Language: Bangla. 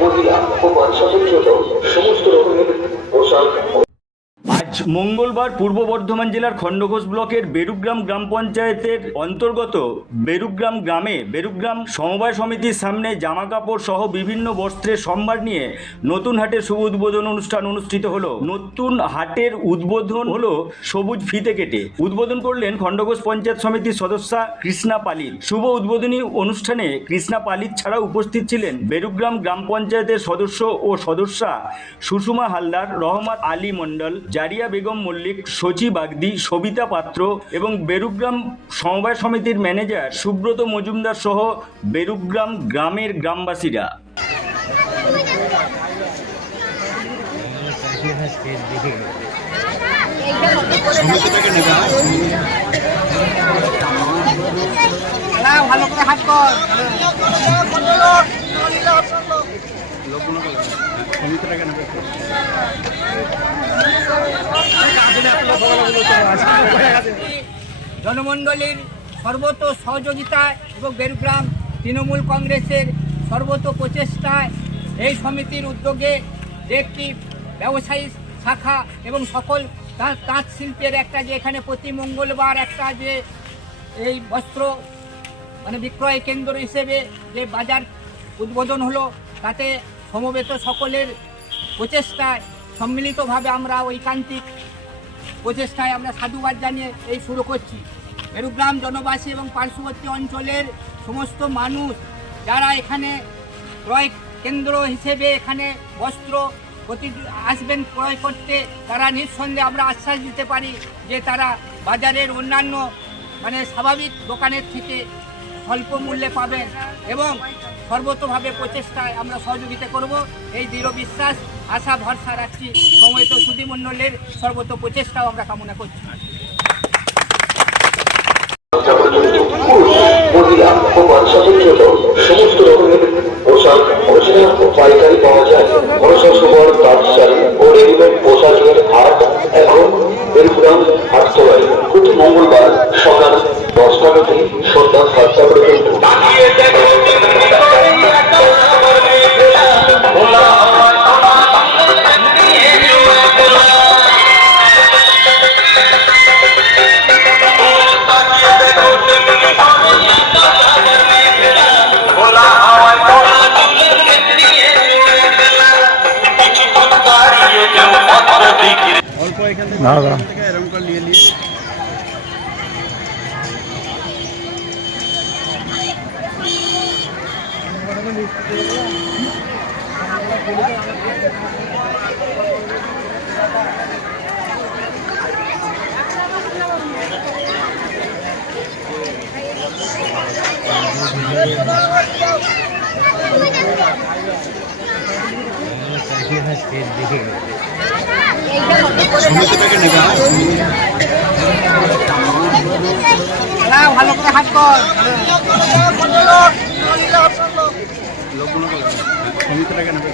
মহিলা ও বাচ্চাদের সমস্ত রকমের পোশাক আজ মঙ্গলবার পূর্ব বর্ধমান জেলার খণ্ডঘোষ ব্লকের বেরুগ্রাম গ্রাম পঞ্চায়েতের অন্তর্গত বেরুগ্রাম গ্রামে বেরুগ্রাম সমবায় সমিতির সামনে জামা কাপড় সহ বিভিন্ন বস্ত্রের সম্ভার নিয়ে নতুন হাটের শুভ উদ্বোধন অনুষ্ঠান অনুষ্ঠিত হলো। নতুন হাটের উদ্বোধন হলো সবুজ ফিতে কেটে। উদ্বোধন করলেন খণ্ডঘোষ পঞ্চায়েত সমিতির সদস্যা কৃষ্ণা পালিত। শুভ উদ্বোধনী অনুষ্ঠানে কৃষ্ণা পালিত ছাড়া উপস্থিত ছিলেন বেরুগ্রাম গ্রাম পঞ্চায়েতের সদস্য ও সদস্যা সুষমা হালদার, রহমত আলী মণ্ডল, জারিয়া বেগম মল্লিক সচি বাগদি, সবিতা পাত্র এবং বেরুগ্রাম সমবায় সমিতির ম্যানেজার সুব্রত মজুমদার সহ বেরুগ্রাম গ্রামের গ্রামবাসীরা। ভালো করে হাত কর। জনমণ্ডলীর সর্বত সহযোগিতা এবং বেরুগ্রাম তৃণমূল কংগ্রেসের সর্বত প্রচেষ্টায় এই সমিতির উদ্যোগে যে একটি ব্যবসায়ী শাখা এবং সকল তাঁত শিল্পের একটা যে এখানে প্রতি মঙ্গলবার একটা যে এই বস্ত্র মানে বিক্রয় কেন্দ্র হিসেবে যে বাজার উদ্বোধন হলো, তাতে সমবেত সকলের প্রচেষ্টায় সম্মিলিতভাবে আমরা ঐকান্তিক প্রচেষ্টায় আমরা সাধুবাদ জানিয়ে এই শুরু করছি। মেরুগ্রাম জনবাসী এবং পার্শ্ববর্তী অঞ্চলের সমস্ত মানুষ যারা এখানে ক্রয় কেন্দ্র হিসেবে এখানে বস্ত্র প্রতি আসবেন ক্রয় করতে, তারা নিঃসন্দেহে আমরা আশ্বাস দিতে পারি যে তারা বাজারের অন্যান্য মানে স্বাভাবিক দোকানের থেকে স্বল্প মূল্যে পাবেন এবং সর্বতভাবে প্রচেষ্টায় আমরা সহযোগিতা করব। এই দৃঢ় বিশ্বাস, আশা, ভরসা রাখছি। সময়ত সুদীমণ্ডলের সর্বত প্রচেষ্টাও আমরা কামনা করছি। সমস্ত রকমের পোশাক পাইকারি পাওয়া যায়। ভরসা সুবর তাঁত ও রেডিমেড থেকে এরকম করে নিয়ে নিয়ে সমিতি থেকে নেবে হ্যাঁ? দিকে ভালো করে হাত কর। লোকগুলো সমিতি নেবে।